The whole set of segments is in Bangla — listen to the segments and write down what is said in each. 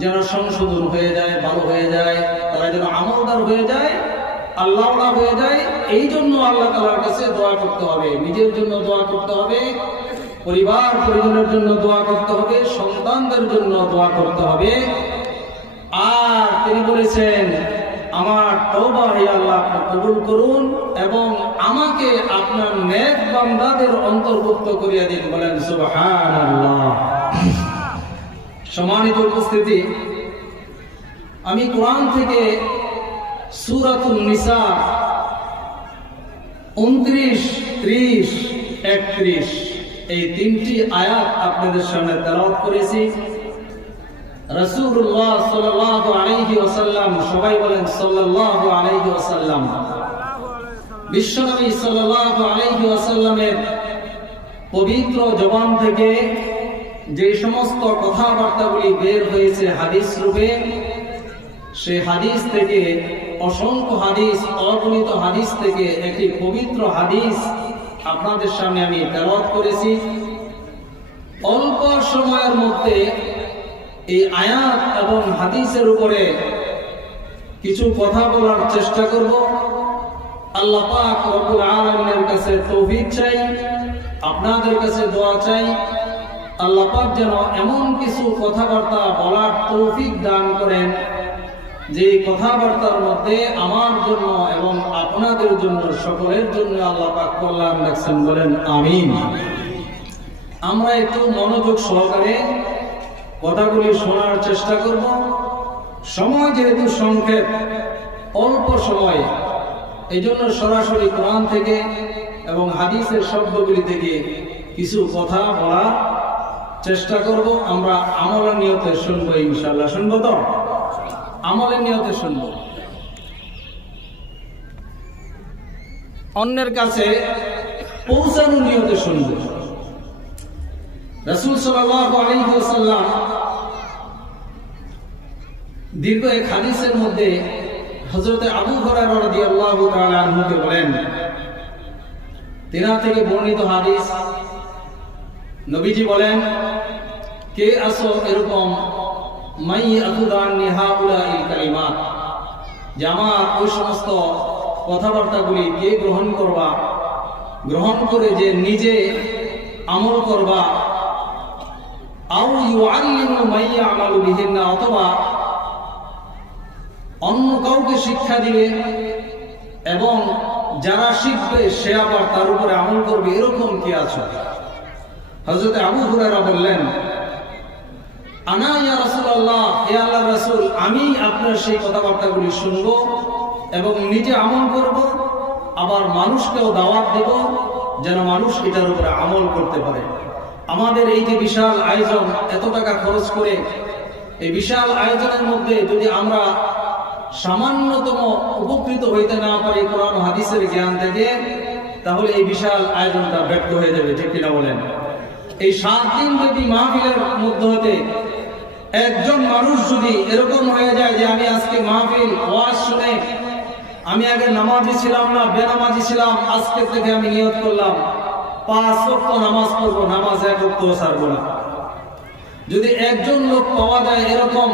যেন সংশোধন হয়ে যায়, ভালো হয়ে যায়, তারা যেন আমলদার হয়ে যায় আল্লাহরা হয়ে যায়, এই জন্য আল্লাহ তালার কাছে দোয়া করতে হবে। নিজের জন্য দোয়া করতে হবে, পরিবার, পরিজনের জন্য দোয়া করতে হবে, সন্তানদের জন্য দোয়া করতে হবে। আর তিনি বলেছেন, আমার তওবা হে আল্লাহ কবুল করুন এবং আমাকে আপনার নেক বান্দাদের অন্তর্ভুক্ত করিয়া দিন। বলেন, সুবহানাল্লাহ। সম্মানিত উপস্থিতি, আমি কোরআন থেকে সূরাতুন নিসা উনত্রিশ ত্রিশ, একত্রিশ এই তিনটি আয়াত আপনাদের সামনে তেলাওয়াত করেছি। রসুল্লাহ সাল্লাহ আলাইহি ওয়াসাল্লাম, সবাই বলেন সাল্লাল্লাহু আলাইহি ওয়াসাল্লাম। বিশ্বনবী সাল্লাল্লাহু আলাইহি ওয়াসাল্লামের পবিত্র জবান থেকে যে সমস্ত কথাবার্তাগুলি বের হয়েছে হাদিস রূপে সে হাদিস থেকে, অসংখ্য হাদিস, অগণিত হাদিস থেকে একটি পবিত্র হাদিস আপনাদের সামনে আমি তেলাওয়াত করেছি। অল্প সময়ের মধ্যে এই আয়াত এবং হাদিসের উপরে কিছু কথা বলার চেষ্টা করব। আল্লাহ পাক রব্বুল আলামিনের কাছে তৌফিক চাই, আপনাদের কাছে দোয়া চাই। আল্লাহ পাক যেন এমন কিছু কথাবার্তা বলার তৌফিক দান করেন, যে কথাবার্তার মধ্যে আমার জন্য এবং আপনাদের জন্য, সকলের জন্য আল্লাহ পাক কল্যাণ রাখছেন বলেন, আমিন। আমরা একটু মনোযোগ সহকারে কথাগুলি শোনার চেষ্টা করব। সময় যেহেতু সংক্ষেপ, অল্প সময় এই জন্য সরাসরি কোরআন থেকে এবং হাদিসের শব্দগুলি থেকে কিছু কথা বলার চেষ্টা করব, আমরা আমলের নিয়তে শুনব ইনশাল্লাহ শুনব তো? আমলের নিয়তে শুনব। অন্যের কাছে পৌঁছানোর নিয়তে শুনব। রসুল ওয়াসাল্লাম দীর্ঘ এক হাদিসের মধ্যে হযরতে আবু আনহুকে বলেন তেনা থেকে বর্ণিত হাদিস নবীজি বলেন কে আসো এরকম? মাই আকুদান নিহাউলা ইল কালিমাত। যে আমার ওই সমস্ত কথাবার্তাগুলি কে গ্রহণ করবা? গ্রহণ করে যে নিজে আমল করবা? আও ইউআল্লিমু মাইয়া আমালু বিহিন্না, অথবা অন্য কাউকে শিক্ষা দিবে এবং যারা শিখবে সে আবার তার উপরে আমল করবে, এরকম কি আছে? হযরত আবু হুরায়রা বললেন আনা আমি আপনার সেই কথাবার্তাগুলি শুনব এবং নিজে আমল করব, আবার মানুষকেও দাওয়াত দেব যেন মানুষ এটার উপরে আমল করতে পারে। আমাদের এই যে বিশাল আয়োজন, এত টাকা খরচ করে, এই বিশাল আয়োজনের মধ্যে যদি আমরা সামান্যতম উপকৃত হইতে না পারি কোরআন হাদিসের জ্ঞান থেকে, তাহলে এই বিশাল আয়োজনটা ব্যর্থ হয়ে যাবে, ঠিক কিনা বলেন? এই সাত দিন ব্যাপী মাহফিলের মধ্যে হতে একজন মানুষ যদি এরকম হয়ে যায় যে আমি আজকে মাহফিল, ওয়াজ শুনে আমি আগে নামাজি ছিলাম না, বেনামাজি ছিলাম, আজকে থেকে আমি নিয়ত করলাম, পাঁচ ওয়াক্ত নামাজ পড়ব, নামাজ এক ওয়াক্ত ছাড়বো না। যদি একজন লোক পাওয়া যায় এরকম,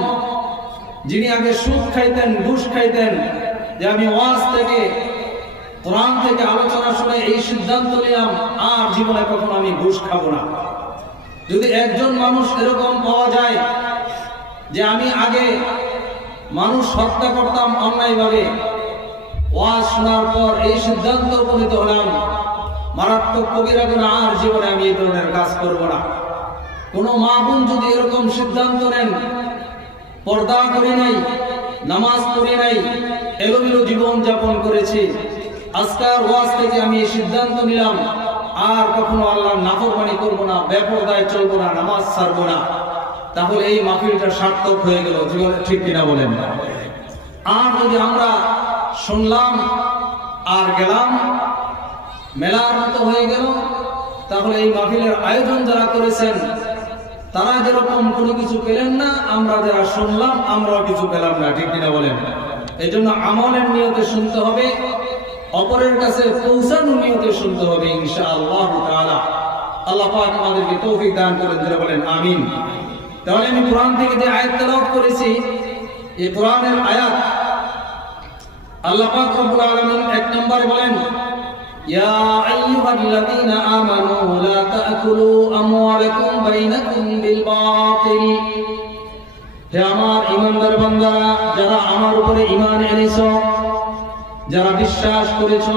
যিনি আগে সুদ খাইতেন, ঘুষ খাইতেন, যে আমি ওয়াজ থেকে, কোরআন থেকে আলোচনা শুনে এই সিদ্ধান্ত নিলাম, আর জীবনে কখনো আমি ঘুষ খাব না। যদি একজন মানুষ এরকম পাওয়া যায় যে আমি আগে মানুষ হত্যা করতাম অন্যায়ভাবে ওয়াজ শোনার পর এই সিদ্ধান্ত উপনীত হলাম, মারাত্মক কবিরা গুণা আর জীবনে আমি এই ধরনের কাজ করব না। কোনো মা বোন যদি এরকম সিদ্ধান্ত নেন, পর্দা করি নাই, নামাজ পড়ি নাই, এলোমেলো জীবন যাপন করেছি, আজকার ওয়াজ থেকে আমি এই সিদ্ধান্ত নিলাম, আর কখনো আল্লাহর নাফরমানি করব না, বেপরদায় চলবো না, নামাজ ছাড়বো না। তাহলে এই মাহফিলটা সার্থক হয়ে গেল ঠিক কিনা বলেন। আর যদি আমরা শুনলাম আর গেলাম, মেলার মতো হয়ে গেল, তাহলে এই মাহফিলের আয়োজন যারা করেছেন, তারা যেরকম কোনো কিছু পেলেন না, আমরা যারা শুনলাম, আমরাও কিছু পেলাম না, ঠিক কিনা বলেন। এই জন্য আমলের নিয়তে শুনতে হবে, অপরের কাছে পৌঁছানোর নিয়তে শুনতে হবে ইনশা আল্লাহ আল্লাহ আমাদেরকে তৌফিক দান করেন, যারা বলেন আমিন। তাহলে আমি কোরআন থেকে যে আয়াত তেলাওয়াত করেছি, এই কোরআনের আয়াত আল্লাহ পাক রব্বুল আলামিন এক নম্বরে বলেন, ইয়া আইয়ুহাল্লাযীনা আমানু লা তা'কুলু আমওয়ালাকুম বাইনাকুম বিল বাতিল। হে আমার ইমানদার বান্দারা, যারা আমার উপরে ঈমান এনেছো, যারা বিশ্বাস করেছ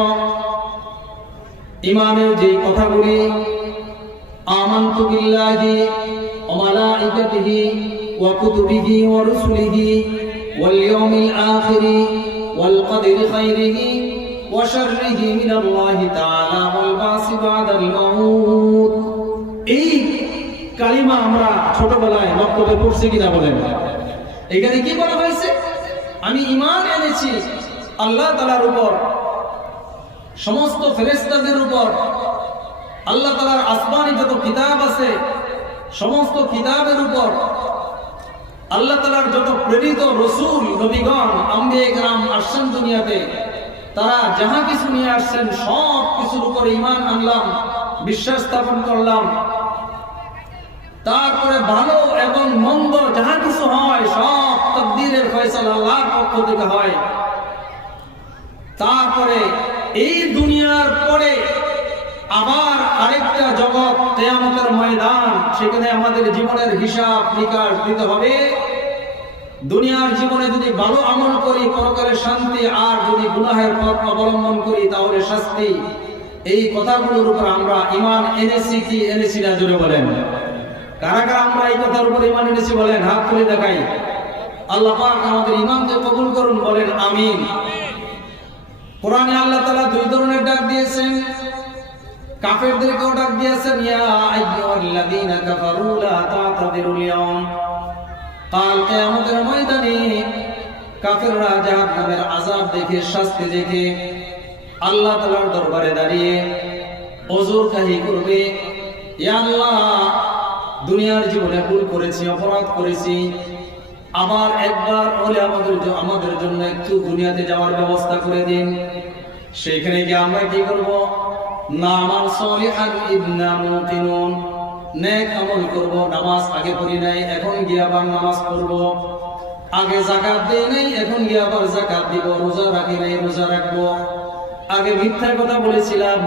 ইমানের যে কথাগুলি, আমানতু বিল্লাহি ওয়াল ইয়াউমিল আখিরি ওয়াল কদরি খাইরিহি ওয়া শাররিহি মিনাল্লাহি তাআলা ওয়াল বাসি বাদাল মাউত এই কালিমা আমরা ছোটবেলায় বক্তব্যে পড়ছি কিনা বলেন। এখানে কি বলা হয়েছে? আমি ঈমান এনেছি আল্লাহ তাআলার উপর, সমস্ত ফেরেস্তাদের উপর। আল্লাহ তালার আসমানি যত কিতাব আছে সমস্ত কিতাবের উপর আল্লাহ তালার যত প্রেরিত রসুল, নবীগণ আম্বে গ্রাম আসছেন দুনিয়াতে, তারা যাহা কিছু নিয়ে আসছেন, সব কিছুর উপর ইমান আনলাম, বিশ্বাস স্থাপন করলাম। তারপরে ভালো এবং মন্দ যাহা কিছু হয়, সব তকদিরের ফয়সালা আল্লাহর পক্ষ থেকে হয়। তারপরে এই দুনিয়ার পরে আবার আরেকটা সেখানে আমাদের জীবনের হিসাব নিকাশ দিতে হবে। দুনিয়ার জীবনে যদি ভালো আমল করি, পরকালে শান্তি, আর যদি গুনাহের পথ অবলম্বন করি, তাহলে শাস্তি। এই কথাগুলোর উপর আমরা ইমান এনেছি, কি এনেছি না জুড়ে বলেন। কারা কারা আমরা এই কথার উপর ইমান এনেছি বলেন, হাত তুলে দেখাই। আল্লাহ পাক আমাদের ইমানকে কবুল করুন, বলেন আমিন। কোরআনে আল্লাহ তাআলা দুই ধরনের ডাক দিয়েছেন। কাফেরদেরকেও ডাক দিয়েছেন, ইয়া আইয়ুহাল্লাযীনা কাফারু লা তা'তাযিরুল ইয়াওম কাল কিয়ামতের ময়দানে কাফেররা জাহান্নামের আযাব দেখে, শাস্তি দেখে আল্লাহ তাআলার দরবারে দাঁড়িয়ে ওজুর কাহি করবে। ইয়া আল্লাহ, দুনিয়ার জীবনে ভুল করেছি, অপরাধ করেছি, আবার একবার হলে আমাদের আমাদের জন্য একটু দুনিয়াতে যাওয়ার ব্যবস্থা করে দিন। সেখানে গিয়ে আমরা কি করব? নামাল সলিহান ইবনা মুকিনুন নেক আমল করব, নামাজ আগে পড়ি নাই, এখন গিয়ে আবার নামাজ পড়ব। আগে জাকাত দেই নাই, এখন গিয়ে আবার জাকাত দিব, রোজা রাখি নাই, রোজা রাখব। আগে মিথ্যা কথা বলেছিলাম,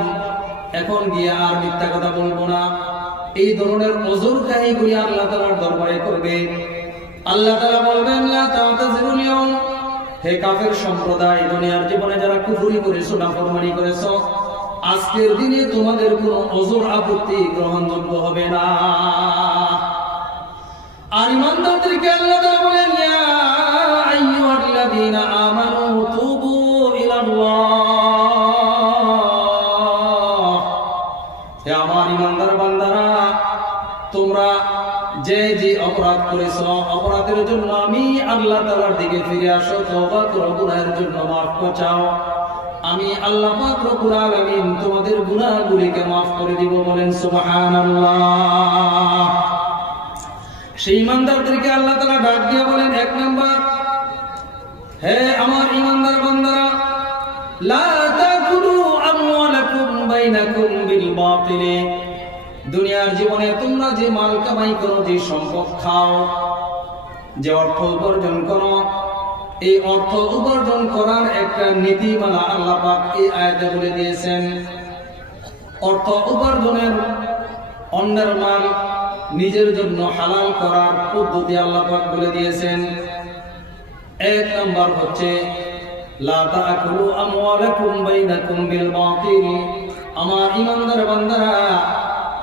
এখন গিয়ে আর মিথ্যা কথা বলব না। এই ধরনের অজুর কাহিগুলি আল্লাহ তাআলার দরবারে করবে। আল্লাহ তাআলা বলবেন, লা তা'তাযিরুল ইয়াওম হে কাফের সম্প্রদায়, দুনিয়ার জীবনে যারা কুফরি করেছ, নাফরমানি করেছ আজকের দিনে তোমাদের কোনো অজর আপত্তি গ্রহণযোগ্য হবে না। আর ইমানদারদেরকে আল্লাহ বলেন বান্দারা, তোমরা যে যে অপরাধ করেছ, অপরাধের জন্য আমি আল্লাহ তাআলার দিকে ফিরে আসো, তওবা করো, গুনাহের জন্য মাফ চাও। আমি আল্লাহ রব্বুল তোমাদের গুনাহগুলিকে মাফ করে দিব, বলেন সেই ইমানদারদেরকে আল্লাহ তাআলা ডাক দিয়ে বলেন, এক নাম্বার, হে আমার ইমানদার বান্দারা দুনিয়ার জীবনে তোমরা যে মাল কামাই করো, যে সম্পদ খাও, যে অর্থ উপার্জন করো এই অর্থ উপার্জন করার একটা নীতিমালা আল্লাহ এই আয়াতে বলে দিয়েছেন। অর্থ উপার্জনের অন্যের মাল নিজের জন্য হালাল করার পদ্ধতি আল্লাহ পাক বলে দিয়েছেন। এক নম্বর হচ্ছে আমার ইমানদার বান্দারা,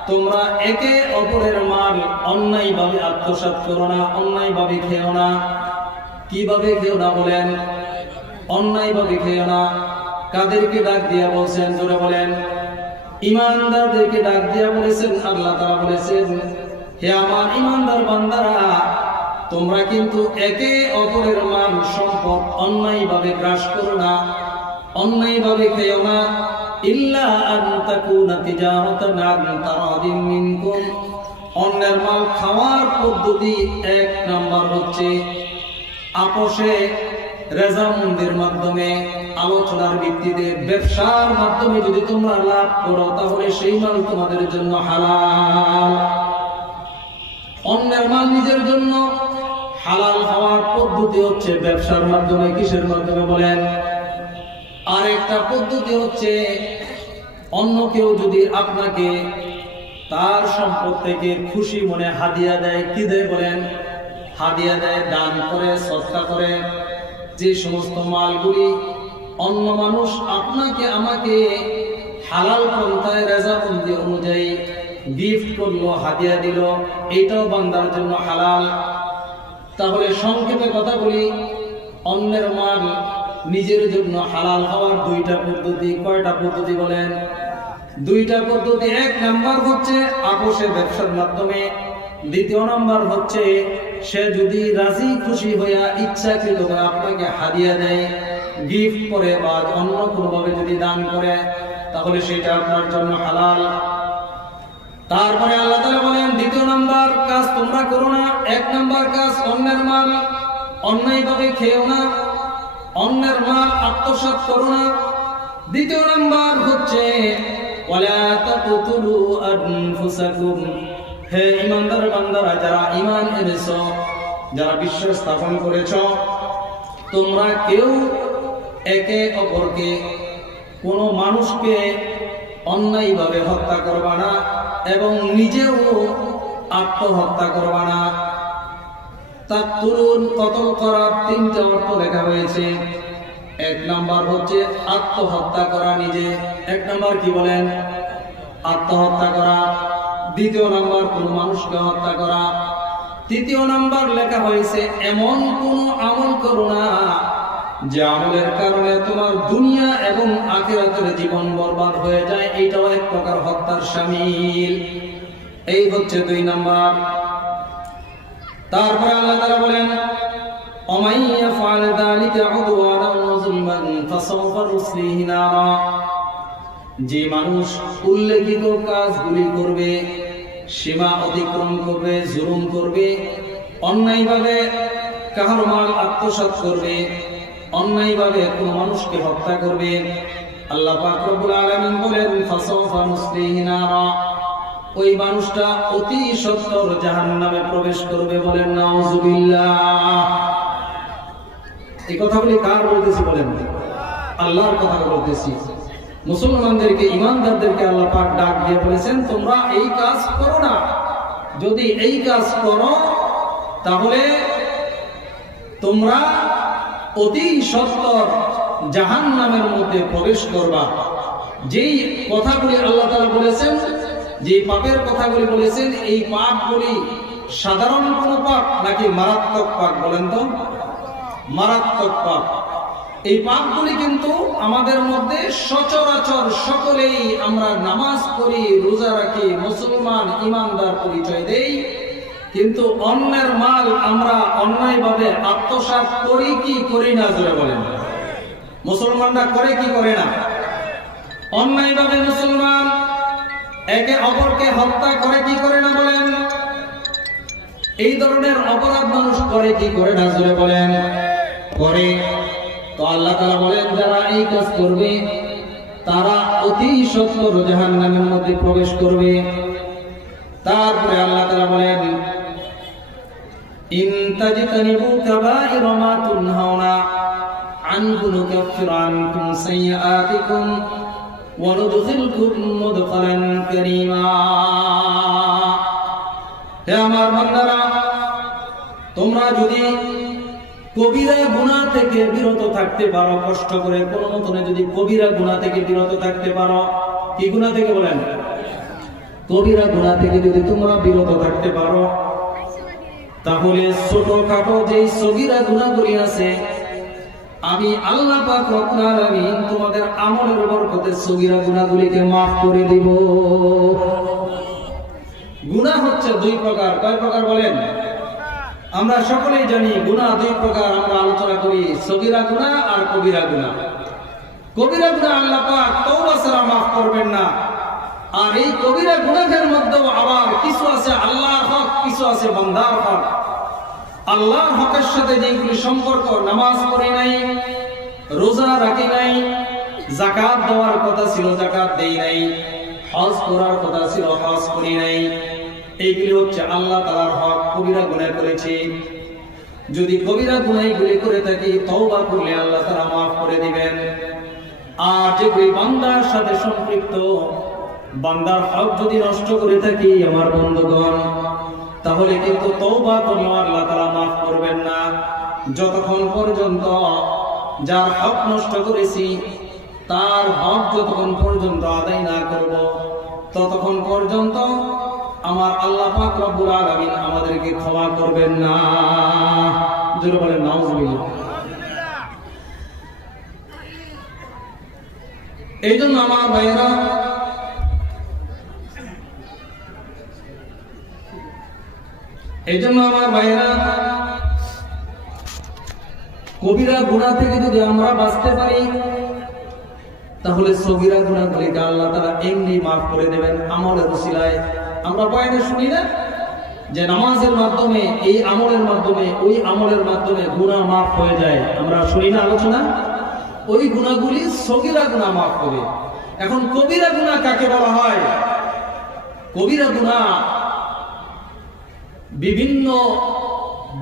তোমরা একে অপরের মাল অন্যায়ভাবে আত্মসাৎ করো না, অন্যায়ভাবে খেও না। কীভাবে খেও না বলেন? অন্যায়ভাবে খেও না। কাদেরকে ডাক দিয়া বলছেন, জোরে বলেন। ইমানদারদেরকে ডাক দিয়া বলেছেন, আল্লাহ তারা বলেছেন, হে আমার ইমানদার বান্দারা, তোমরা কিন্তু একে অপরের মান, সম্পদ অন্যায়ভাবে গ্রাস করো না, অন্যায়ভাবে খেও না। অন্যের মাল খাওয়ার পদ্ধতি এক নাম্বার হচ্ছে আপোষে রেজামন্দির মাধ্যমে, আলোচনার ভিত্তিতে, ব্যবসার মাধ্যমে যদি তোমরা লাভ করো, তাহলে সেই মাল তোমাদের জন্য হালাল। অন্যের মাল নিজের জন্য। হালাল হওয়ার পদ্ধতি হচ্ছে ব্যবসার মাধ্যমে, কিসের মাধ্যমে বলেন? আর একটা পদ্ধতি হচ্ছে, অন্য কেউ যদি আপনাকে তার সম্পদ থেকে খুশি মনে হাদিয়া দেয়, কি দেয় বলেন? হাদিয়া দেয়, দান করে, সৎকা করে। যে সমস্ত মালগুলি অন্য মানুষ আপনাকে আমাকে হালাল পন্থায় রেজাবন্দি অনুযায়ী গিফট করল, হাদিয়া দিল, এটাও বান্দার জন্য হালাল। তাহলে সংক্ষেপে কথা বলি, অন্যের মাল নিজের জন্য হালাল হওয়ার দুইটা পদ্ধতি, কয়টা পদ্ধতি বলেন? দুইটা পদ্ধতি, এক নাম্বার হচ্ছে আপোষে ব্যবসার মাধ্যমে, দ্বিতীয় নাম্বার হচ্ছে সে যদি রাজি খুশি হইয়া ইচ্ছাকৃত আপনাকে হাদিয়া দেয়, গিফট করে বা অন্য কোনোভাবে যদি দান করে, তাহলে সেটা আপনার জন্য হালাল। তারপরে আল্লাহ তাআলা বলেন, দ্বিতীয় নাম্বার কাজ তোমরা করো না, এক নাম্বার কাজ অন্যের মাল অন্যায়ভাবে খেয়েও না, অন্যের মাল আত্মসাৎ করো না। দ্বিতীয় নাম্বার হচ্ছে, ওয়ালা তাকতুলু আনফুসাকুম। হে ইমানদার বান্দারা, যারা ঈমান এনেছো, যারা বিশ্বাস স্থাপন করেছ, তোমরা কেউ একে অপরকে কোনো মানুষকে অন্যায়ভাবে হত্যা করবা না এবং নিজেও আত্মহত্যা করবা না। তার তরুণ কতল করার তিনটা অর্থ লেখা হয়েছে। এক নাম্বার হচ্ছে আত্মহত্যা করা নিজে। এক নাম্বার কি বলেন? আত্মহত্যা করা। দ্বিতীয় নাম্বার, কোন মানুষকে হত্যা করা। তৃতীয় নাম্বার লেখা হয়েছে, এমন কোন আমল করো না যে আমলের কারণে তোমার দুনিয়া এবং আখেরাতের জীবন বরবাদ হয়ে যায়। এটাও এক প্রকার হত্যার সামিল। এই হচ্ছে দুই নাম্বার। তারপরে আল্লাহ তারা বলেন অমাইয়া ফাল দালিকা উদওয়ানা নারা। যে মানুষ উল্লেখিত কাজগুলি করবে সীমা অতিক্রম করবে, জুলুম করবে, অন্যায়ভাবে কাহার মাল আত্মসাৎ করবে, অন্যায়ভাবে কোন মানুষকে হত্যা করবে। আল্লাহ পাক রব্বুল আলামিন বলেন ফাসাওফা নুসলিহি নারা। ওই মানুষটা অতি সত্তর জাহান্নামে প্রবেশ করবে বলেন নাউজুবিল্লাহ এই কথাগুলি কার বলতেছি বলেন? আল্লাহর কথা বলতেছি। মুসলমানদেরকে, ইমানদারদেরকে আল্লাহ পাক ডাক দিয়ে বলেছেন, তোমরা এই কাজ করো না। যদি এই কাজ করো, তাহলে তোমরা অতি সত্তর জাহান নামের মধ্যে প্রবেশ করবা। যেই কথাগুলি আল্লাহ তাআলা বলেছেন যে পাপের কথাগুলি বলেছেন, এই পাপগুলি সাধারণ কোন পাপ নাকি মারাত্মক পাপ বলেন তো? মারাত্মক পাপ। এই পাপগুলি কিন্তু আমাদের মধ্যে সচরাচর সকলেই আমরা নামাজ পড়ি, রোজা রাখি, মুসলমান ইমানদার পরিচয় দেই। কিন্তু অন্যের মাল আমরা অন্যায়ভাবে আত্মসাৎ করি কি করি না জোরে বলেন। মুসলমানরা করে কি করে না? অন্যায়ভাবে মুসলমান একে অপরকে হত্যা করে কি করে না বলেন? এই ধরনের অপরাধ মানুষ করে কি করে না জোরে বলেন? করে। তো আল্লাহ তাআলা বলেন, যারা এই কাজ করবে, তারা অতি সত্তর জাহান্নামের মধ্যে প্রবেশ করবে। তারপরে আল্লাহ তাআলা বলেন হে আমার তোমরা যদি কবিরা গুণা থেকে বিরত থাকতে পারো। কষ্ট করে কোন মতনে যদি কবিরা গুণা থেকে বিরত থাকতে পারো, কি গুণা থেকে বলেন? কবিরা গুণা থেকে যদি তোমরা বিরত থাকতে পারো, তাহলে ছোট খাটো যেই সগিরা গুণাগুলি আছে, আমি আল্লাহ পাক রব্বুল আলামিন তোমাদের আমলের বরকতে সগিরা গুণাগুলিকে মাফ করে দিব। গুনাহ হচ্ছে দুই প্রকার। কয় প্রকার বলেন? আমরা সকলেই জানি গুনাহ দুই প্রকার, আমরা আলোচনা করি, সগিরা গুনাহ আর কবিরা গুনাহ কবিরা গুনাহ আল্লাহ পাক মাফ করবেন না। আর এই কবিরা গুনাহের মধ্যেও আবার কিছু আছে আল্লাহর হক, কিছু আছে বান্দার হক। আল্লাহর হকের সাথে যেগুলি সম্পর্ক, নামাজ পড়ি নাই, রোজা রাখি নাই জাকাত দেওয়ার কথা ছিল জাকাত দেই নাই, হজ করার কথা ছিল, হজ করি নাই। এইগুলি হচ্ছে আল্লাহ তালার হক কবিরা গুণা করেছি। যদি কবিরা গুনাইগুলি করে থাকি, তওবা করলে আল্লাহ তারা মাফ করে দিবেন। আর যেগুলি বান্দার সাথে সম্পৃক্ত, বান্দার হক যদি নষ্ট করে থাকি, আমার বন্ধুগণ, তাহলে কিন্তু তওবা করলেও আল্লাহ তারা মাফ করবেন না। যতক্ষণ পর্যন্ত যার হক নষ্ট করেছি, তার হক যতক্ষণ পর্যন্ত আদায় না করব, ততক্ষণ পর্যন্ত আমার আল্লাহ পাক রব্বুল আলামিন আমাদেরকে ক্ষমা করবেন না। জোরে বলেন, নাউজুবিল্লাহ। এই জন্য আমার ভাইয়েরা এই জন্য আমার ভাইয়েরা, কবিরা গুণা থেকে যদি আমরা বাঁচতে পারি, তাহলে সগিরা গুণাগুলিকে আল্লাহ তারা এমনি মাফ করে দেবেন আমলের উসিলায় আমরা বয়ানে শুনি না যে নামাজের মাধ্যমে, এই আমলের মাধ্যমে, ওই আমলের মাধ্যমে গুণা মাফ হয়ে যায়। আমরা শুনি না আলোচনা? ওই গুণাগুলি সগিরা গুণা মাফ করে। এখন কবিরা গুণা কাকে বলা হয়? কবিরা গুণা বিভিন্ন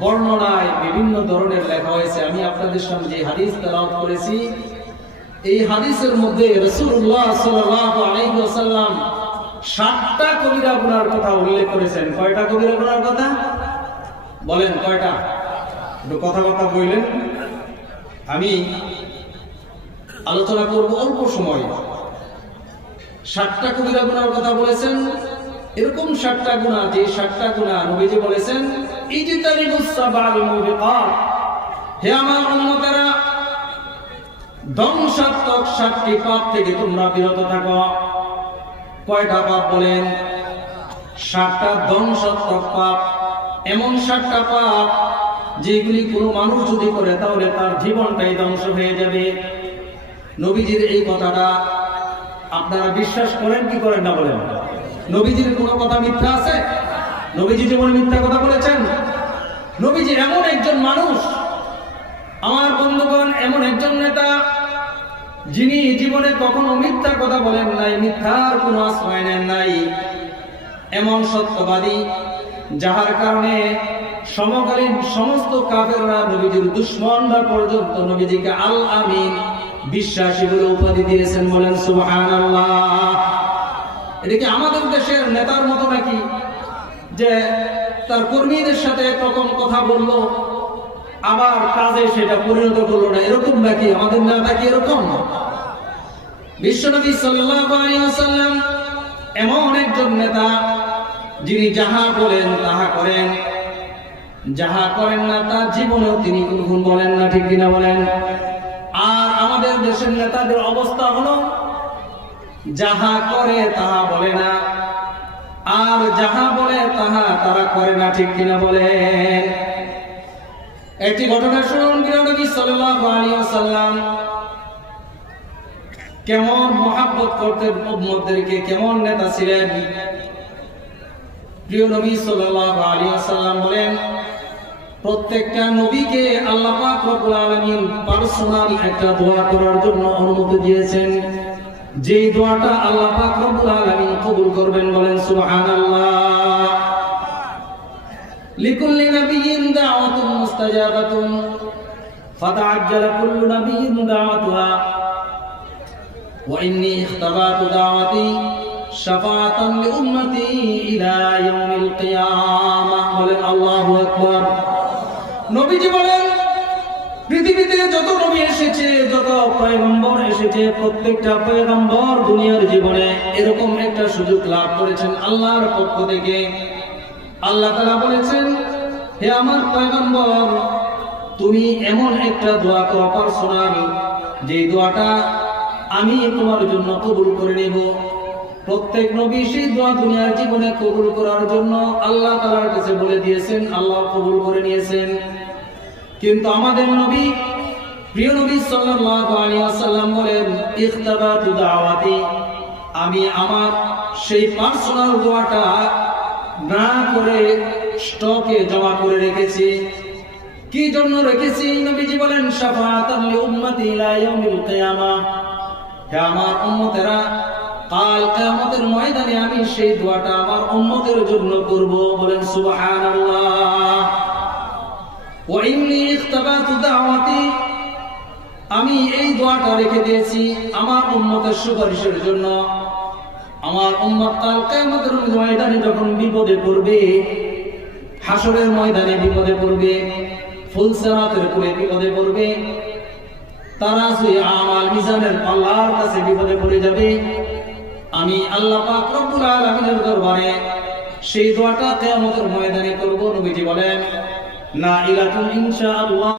বর্ণনায়, বিভিন্ন ধরনের লেখা হয়েছে। আমি আপনাদের সামনে যে হাদিস তেলাওয়াত করেছি, এই হাদিসের মধ্যে রাসূলুল্লাহ সাল্লাল্লাহু সাতটা কবিরা গুনার কথা উল্লেখ করেছেন। কয়টা কবিরা গুনার কথা? বলেন, কয়টা? একটু কথা কথা বললেন। আমি আলোচনা করব অল্প সময়। সাতটা কবিরা গুনার কথা বলেছেন। এরকম সাতটা গুণা, যে সাতটা গুণা নবীজি বলেছেন ইজতানিবুস সাবাল মুবিকাত। হে আমার উম্মতেরা, ধ্বংসাত্মক সাতটি পাপ থেকে তোমরা বিরত থাকো। কয়টা পাপ বলেন? সাতটা ধ্বংসাত্মক পাপ। এমন সাতটা পাপ যেগুলি কোনো মানুষ যদি করে, তাহলে তার জীবনটাই ধ্বংস হয়ে যাবে। নবীজির এই কথাটা আপনারা বিশ্বাস করেন কি করেন না বলেন? নবীজির কোনো কথা মিথ্যা আছে? নবীজি যেমন মিথ্যা কথা বলেছেন? নবীজি এমন একজন মানুষ। আমার বন্ধুগণ, এমন একজন নেতা যিনি জীবনে কখনো মিথ্যা কথা বলেন নাই, মিথ্যার কোনো আশ্রয় নেন নাই। এমন সত্যবাদী, যাহার কারণে সমকালীন সমস্ত কাফেররা নবীজির দুশ্মনরা পর্যন্ত নবীজিকে আল আমিন বিশ্বাসী বলে উপাধি দিয়েছেন বলেন, সুবহানাল্লাহ। এটা কি আমাদের দেশের নেতার মতো নাকি? যে তার কর্মীদের সাথে একরকম কথা বলল আবার কাজে সেটা পরিণত করল না। এরকম নাকি? আমাদের নেতা কি এরকম? বিশ্বনবী ওয়াসাল্লাম এমন একজন নেতা, যিনি যাহা বলেন তাহা করেন। যাহা করেন না তার জীবনেও তিনি কোন বলেন না, ঠিক কিনা বলেন? আর আমাদের দেশের নেতাদের অবস্থা হলো, যাহা করে তাহা বলে না, আর যাহা বলে তাহা তারা করে না, ঠিক কিনা বলে একটি ঘটনা শুনুন প্রিয় নবী সাল্লাল্লাহু আলাইহি ওয়াসাল্লাম। কেমন মহাব্বত করতেন উম্মতদেরকে, কেমন নেতা ছিলেন? প্রিয় নবী সাল্লাল্লাহু আলাইহি ওয়াসাল্লাম বলেন, প্রত্যেকটা নবীকে আল্লাহ পাক রব্বুল আলামিন পার্সোনাল একটা দোয়া করার জন্য অনুমতি দিয়েছেন। যেই দোয়াটা আল্লাহ পাক রব্বুল আলামিন কবুল করবেন বলেন, সুবহানাল্লাহ। লিকুল্লি কুল্লু নাবিয়্যিন দাওয়াতুহা, ওয়া ইন্নী ইখতাবাতু দাওয়াতি শাফাআতান লিউম্মতি ইলা ইয়াউমিল কিয়ামাহ বলেন, আল্লাহু আকবার। পৃথিবীতে যত নবী এসেছে, যত পয়গম্বর এসেছে, প্রত্যেকটা পয়গম্বর দুনিয়ার জীবনে এরকম একটা সুযোগ লাভ করেছেন আল্লাহর পক্ষ থেকে। আল্লাহ তাআলা বলেছেন, হে আমার পয়গম্বর, তুমি এমন একটা দোয়া করো পার্সোনাল যে দোয়াটা আমি তোমার জন্য কবুল করে নেব। প্রত্যেক নবী সেই দোয়া দুনিয়ার জীবনে কবুল করার জন্য আল্লাহ তাআলার কাছে বলে দিয়েছেন, আল্লাহ কবুল করে নিয়েছেন। কিন্তু আমাদের নবী, প্রিয় নবী ওয়াসাল্লাম বলেন, ইখতাবাতু দাওয়াতি, আমি আমার সেই পার্সোনাল দোয়াটা না করে স্টকে জমা করে রেখেছি। কি জন্য রেখেছি? নবীজি বলেন, শাফাআতান লি উম্মতি ইলা ইয়াউমিল কিয়ামা। হে আমার উম্মতেরা, কাল কিয়ামতের ময়দানে আমি সেই দোয়াটা আমার উম্মতের জন্য করব। বলেন, সুবহানাল্লাহ। ওয়া ইন্নী ইখতাবাতু দাওয়াতি। আমি এই দোয়াটা রেখে দিয়েছি আমার উম্মতের সুপারিশের জন্য। আমার উম্মত কাল কিয়ামতের ময়দানে যখন বিপদে পড়বে হাসরের ময়দানে বিপদে পড়বে, ফুলসেরাতের কোলে বিপদে পড়বে তারা সুই আমাল মিজানের পাল্লার কাছে বিপদে পড়ে যাবে। আমি আল্লাহ পাক রব্বুল আলামিনের দরবারে সেই দোয়াটা কিয়ামতের ময়দানে করব, নবীজি বলেন না ইলাতুন ইনশাআল্লাহ